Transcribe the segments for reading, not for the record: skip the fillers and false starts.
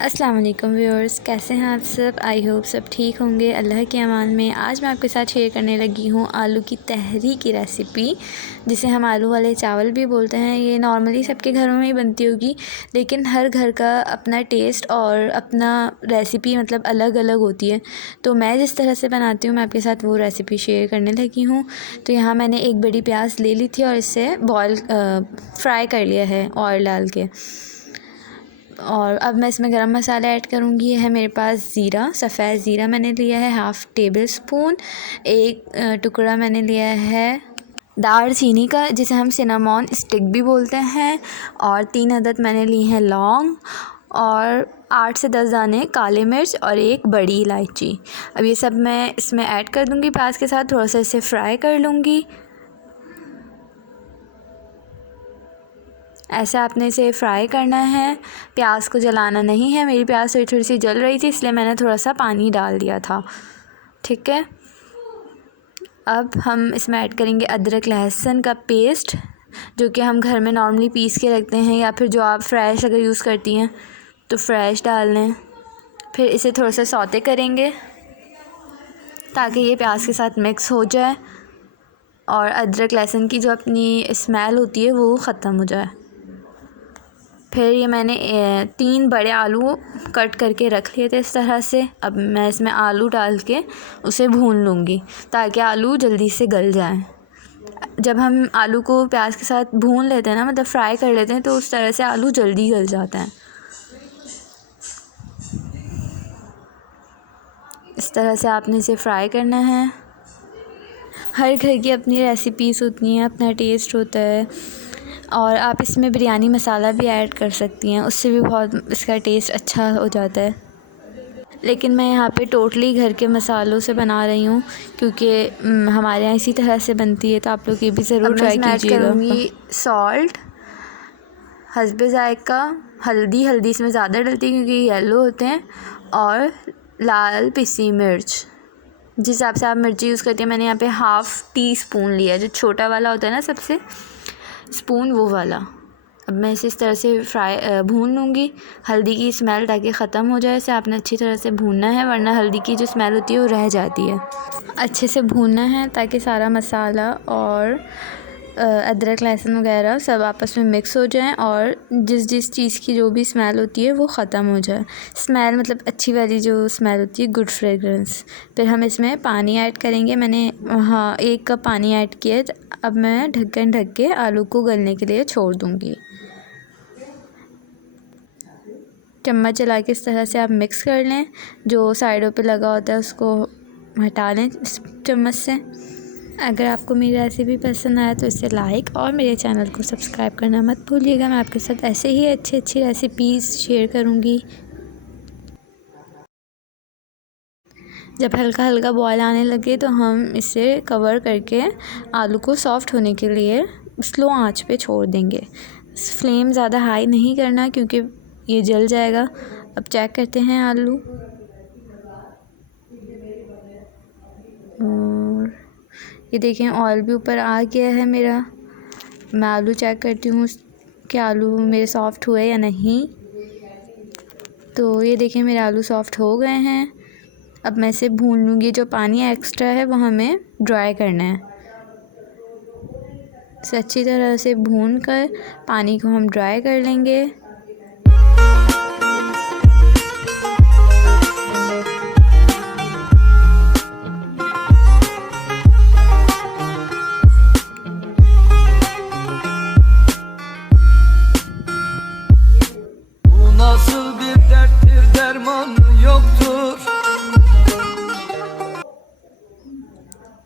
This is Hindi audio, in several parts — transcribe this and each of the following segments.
अस्सलाम वालेकुम व्यूअर्स, कैसे हैं आप सब। आई होप सब ठीक होंगे अल्लाह के अमान में। आज मैं आपके साथ शेयर करने लगी हूँ आलू की तहरी की रेसिपी, जिसे हम आलू वाले चावल भी बोलते हैं। ये नॉर्मली सबके घरों में ही बनती होगी, लेकिन हर घर का अपना टेस्ट और अपना रेसिपी मतलब अलग अलग होती है। तो मैं जिस तरह से बनाती हूँ मैं आपके साथ वो रेसिपी शेयर करने लगी हूँ। तो यहाँ मैंने एक बड़ी प्याज ले ली थी और इसे फ्राई कर लिया है ऑयल डाल के। और अब मैं इसमें गरम मसाला ऐड करूँगी। ये है मेरे पास ज़ीरा, सफ़ेद ज़ीरा मैंने लिया है हाफ़ टेबल स्पून। एक टुकड़ा मैंने लिया है दालचीनी का, जिसे हम सिनामॉन स्टिक भी बोलते हैं। और 3 अदद मैंने ली हैं लौंग, और 8 से 10 दाने काले मिर्च और एक बड़ी इलायची। अब ये सब मैं इसमें ऐड कर दूँगी प्याज के साथ, थोड़ा सा इसे फ्राई कर लूँगी। ऐसे आपने इसे फ्राई करना है, प्याज को जलाना नहीं है। मेरी प्याज थोड़ी सी जल रही थी, इसलिए मैंने थोड़ा सा पानी डाल दिया था। ठीक है, अब हम इसमें ऐड करेंगे अदरक लहसुन का पेस्ट, जो कि हम घर में नॉर्मली पीस के रखते हैं, या फिर जो आप फ्रेश अगर यूज़ करती हैं तो फ्रेश डाल लें। फिर इसे थोड़ा सा सौते करेंगे ताकि ये प्याज के साथ मिक्स हो जाए और अदरक लहसुन की जो अपनी स्मेल होती है वो ख़त्म हो जाए। फिर ये मैंने 3 बड़े आलू कट करके रख लिए थे इस तरह से। अब मैं इसमें आलू डाल के उसे भून लूँगी ताकि आलू जल्दी से गल जाएं। जब हम आलू को प्याज के साथ भून लेते हैं ना, मतलब फ्राई कर लेते हैं, तो उस तरह से आलू जल्दी गल जाता है। इस तरह से आपने इसे फ्राई करना है। हर घर की अपनी रेसिपीज़ होती हैं, अपना टेस्ट होता है। और आप इसमें बिरयानी मसाला भी ऐड कर सकती हैं, उससे भी बहुत इसका टेस्ट अच्छा हो जाता है। लेकिन मैं यहाँ पे टोटली घर के मसालों से बना रही हूँ, क्योंकि हमारे यहाँ इसी तरह से बनती है। तो आप लोग ये भी ज़रूर ट्राई कीजिएगा। करूँगी सॉल्ट हस्बे ज़ायक़ा, हल्दी इसमें ज़्यादा डलती है क्योंकि येलो होते हैं, और लाल पिसी मिर्च। जिस हिसाब से आप मिर्ची यूज़ करती हैं, मैंने यहाँ पे हाफ़ टी स्पून लिया है, जो छोटा वाला होता है ना सबसे स्पून, वो वाला। अब मैं इसे इस तरह से भून लूँगी हल्दी की स्मेल ताकि ख़त्म हो जाए। इसे आपने अच्छी तरह से भूनना है, वरना हल्दी की जो स्मेल होती है वो रह जाती है। अच्छे से भूनना है ताकि सारा मसाला और अदरक लहसुन वगैरह सब आपस में मिक्स हो जाएं और जिस चीज़ की जो भी स्मेल होती है वो ख़त्म हो जाए। स्मेल मतलब अच्छी वाली जो स्मेल होती है, गुड फ्रेगरेंस। फिर हम इसमें पानी ऐड करेंगे। मैंने 1 कप पानी ऐड किया। अब मैं ढक्कन ढक के आलू को गलने के लिए छोड़ दूँगी। चम्मच चला के इस तरह से आप मिक्स कर लें। जो साइडों पे लगा होता है उसको हटा लें इस चम्मच से। अगर आपको मेरी रेसिपी पसंद आए तो इसे लाइक और मेरे चैनल को सब्सक्राइब करना मत भूलिएगा। मैं आपके साथ ऐसे ही अच्छी रेसिपीज़ शेयर करूँगी। जब हल्का हल्का बॉयल आने लगे तो हम इसे कवर करके आलू को सॉफ़्ट होने के लिए स्लो आंच पे छोड़ देंगे। फ्लेम ज़्यादा हाई नहीं करना क्योंकि ये जल जाएगा। अब चेक करते हैं आलू, और ये देखें ऑयल भी ऊपर आ गया है मेरा। मैं आलू चेक करती हूँ कि आलू मेरे सॉफ़्ट हुए या नहीं। तो ये देखें मेरे आलू सॉफ़्ट हो गए हैं। अब मैं इसे भून लूँगी। जो पानी एक्स्ट्रा है वो हमें ड्राई करना है। इसे अच्छी तरह से भून कर पानी को हम ड्राई कर लेंगे।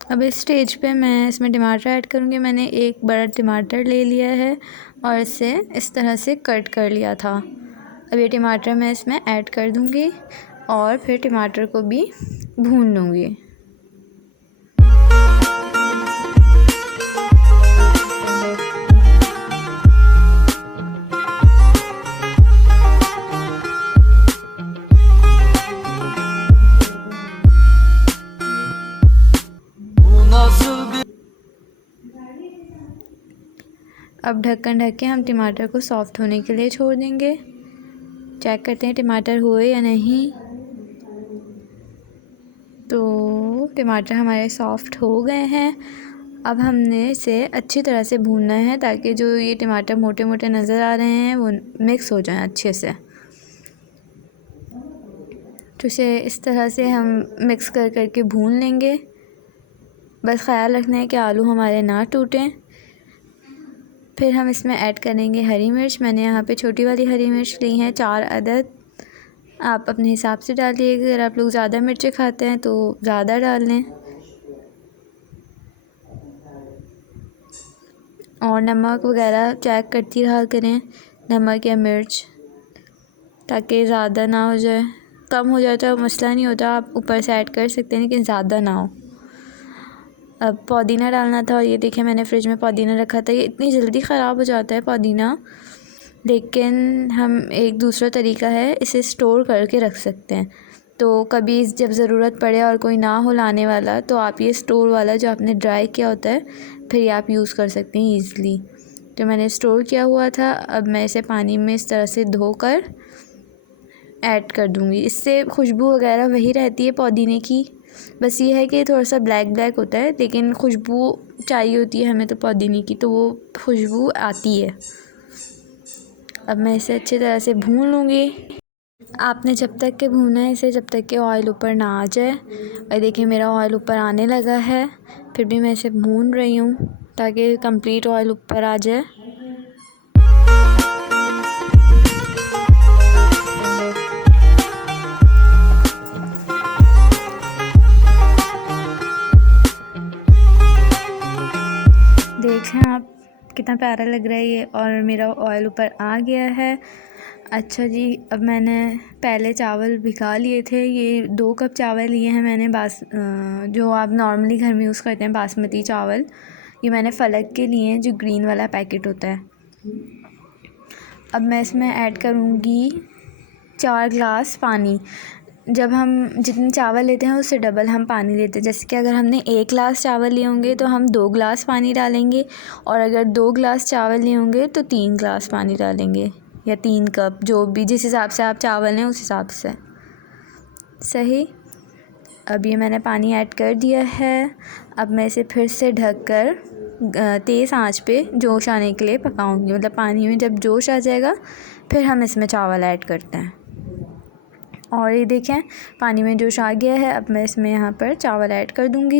अब इस स्टेज पे मैं इसमें टमाटर ऐड करूँगी। मैंने 1 बड़ा टमाटर ले लिया है और इसे इस तरह से कट कर लिया था। अब ये टमाटर मैं इसमें ऐड कर दूँगी और फिर टमाटर को भी भून लूँगी। अब ढक्कन ढक के हम टमाटर को सॉफ़्ट होने के लिए छोड़ देंगे। चेक करते हैं टमाटर हुए या नहीं। तो टमाटर हमारे सॉफ़्ट हो गए हैं। अब हमने इसे अच्छी तरह से भूनना है ताकि जो ये टमाटर मोटे मोटे नज़र आ रहे हैं वो मिक्स हो जाएं अच्छे से। तो इसे इस तरह से हम मिक्स कर करके भून लेंगे। बस ख़याल रखना है कि आलू हमारे ना टूटें। फिर हम इसमें ऐड करेंगे हरी मिर्च। मैंने यहाँ पे छोटी वाली हरी मिर्च ली हैं 4 अदद। आप अपने हिसाब से डालिए, अगर आप लोग ज़्यादा मिर्ची खाते हैं तो ज़्यादा डाल लें। और नमक वगैरह चेक करती रहा करें, नमक या मिर्च, ताकि ज़्यादा ना हो जाए। कम हो जाए तो मसला नहीं होता, आप ऊपर से ऐड कर सकते हैं, लेकिन ज़्यादा ना हो। अब पुदीना डालना था, और ये देखिए मैंने फ्रिज में पुदीना रखा था। ये इतनी जल्दी ख़राब हो जाता है पुदीना, लेकिन हम एक दूसरा तरीका है, इसे स्टोर करके रख सकते हैं। तो कभी जब ज़रूरत पड़े और कोई ना हो लाने वाला, तो आप ये स्टोर वाला जो आपने ड्राई किया होता है, फिर ये आप यूज़ कर सकते हैं ईज़िली। तो मैंने स्टोर किया हुआ था, अब मैं इसे पानी में इस तरह से धोकर ऐड कर दूँगी। इससे खुशबू वगैरह वही रहती है पुदीने की, बस ये है कि थोड़ा सा ब्लैक ब्लैक होता है, लेकिन खुशबू चाहिए होती है हमें तो पुदीने की, तो वो खुशबू आती है। अब मैं इसे अच्छी तरह से भून लूँगी। आपने जब तक के भूना है इसे, जब तक कि ऑयल ऊपर ना आ जाए। और देखिए मेरा ऑयल ऊपर आने लगा है, फिर भी मैं इसे भून रही हूँ ताकि कंप्लीट ऑयल ऊपर आ जाए। देखें आप कितना प्यारा लग रहा है ये, और मेरा ऑयल ऊपर आ गया है। अच्छा जी, अब मैंने पहले चावल भिगा लिए थे। ये 2 कप चावल लिए हैं मैंने, जो आप नॉर्मली घर में यूज़ करते हैं बासमती चावल। ये मैंने फ़लक के लिए हैं, जो ग्रीन वाला पैकेट होता है। अब मैं इसमें ऐड करूँगी 4 ग्लास पानी। जब हम जितने चावल लेते हैं उससे डबल हम पानी लेते हैं। जैसे कि अगर हमने 1 गिलास चावल लिए होंगे तो हम 2 गिलास पानी डालेंगे, और अगर 2 गिलास चावल लिए होंगे तो 3 गिलास पानी डालेंगे, या 3 कप, जो भी जिस हिसाब से आप चावल लें उस हिसाब से। सही। अब ये मैंने पानी ऐड कर दिया है। अब मैं इसे फिर से ढककर तेज़ आंच पे जोश आने के लिए पकाऊंगी। मतलब पानी में जब जोश आ जाएगा फिर हम इसमें चावल ऐड करते हैं। और ये देखें पानी में जोश आ गया है। अब मैं इसमें यहाँ पर चावल ऐड कर दूँगी।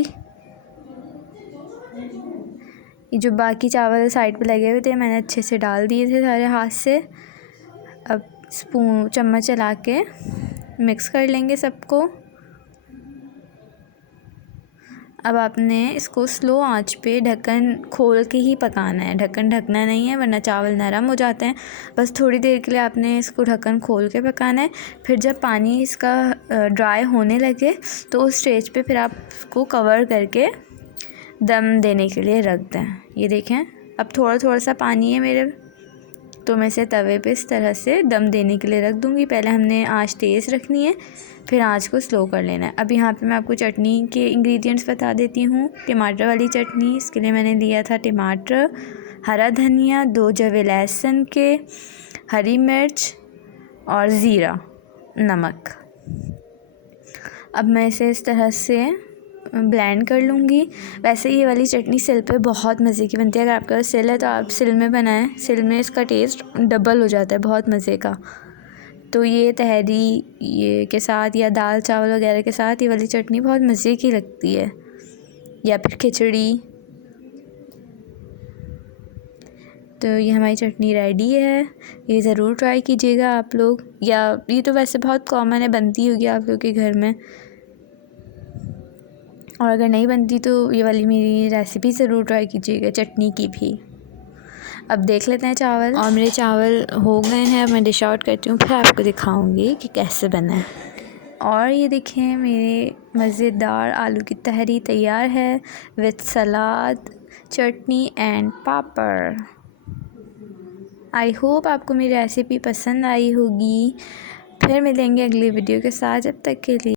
ये जो बाकी चावल साइड पे लगे हुए थे मैंने अच्छे से डाल दिए थे सारे हाथ से। अब चम्मच चला के मिक्स कर लेंगे सबको। अब आपने इसको स्लो आंच पे ढक्कन खोल के ही पकाना है, ढक्कन ढकना नहीं है वरना चावल नरम हो जाते हैं। बस थोड़ी देर के लिए आपने इसको ढक्कन खोल के पकाना है। फिर जब पानी इसका ड्राई होने लगे तो उस स्टेज पे फिर आप उसको कवर करके दम देने के लिए रख दें। ये देखें अब थोड़ा थोड़ा सा पानी है मेरे, तो मैं इसे तवे पे इस तरह से दम देने के लिए रख दूँगी। पहले हमने आँच तेज़ रखनी है, फिर आँच को स्लो कर लेना है। अब यहाँ पे मैं आपको चटनी के इंग्रेडिएंट्स बता देती हूँ। टमाटर वाली चटनी, इसके लिए मैंने लिया था टमाटर, हरा धनिया, 2 जवे लहसुन के, हरी मिर्च और ज़ीरा, नमक। अब मैं इसे इस तरह से ब्लेंड कर लूँगी। वैसे ये वाली चटनी सिल पे बहुत मज़े की बनती है। अगर आपका सिल है तो आप सिल में बनाएं, सिल में इसका टेस्ट डबल हो जाता है, बहुत मज़े का। तो ये तहरी ये के साथ या दाल चावल वगैरह के साथ ये वाली चटनी बहुत मज़े की लगती है, या फिर खिचड़ी। तो ये हमारी चटनी रेडी है, ये ज़रूर ट्राई कीजिएगा आप लोग। या ये तो वैसे बहुत कॉमन है, बनती होगी आप लोग के घर में, और अगर नहीं बनती तो ये वाली मेरी रेसिपी ज़रूर ट्राई कीजिएगा चटनी की भी। अब देख लेते हैं चावल, और मेरे चावल हो गए हैं। अब मैं डिश आउट करती हूँ, फिर आपको दिखाऊंगी कि कैसे बना है। और ये देखें मेरे मज़ेदार आलू की तहरी तैयार है, with salad, chutney and papad. I hope आपको मेरी रेसिपी पसंद आई होगी। फिर मिलेंगे अगली वीडियो के साथ, जब तक के लिए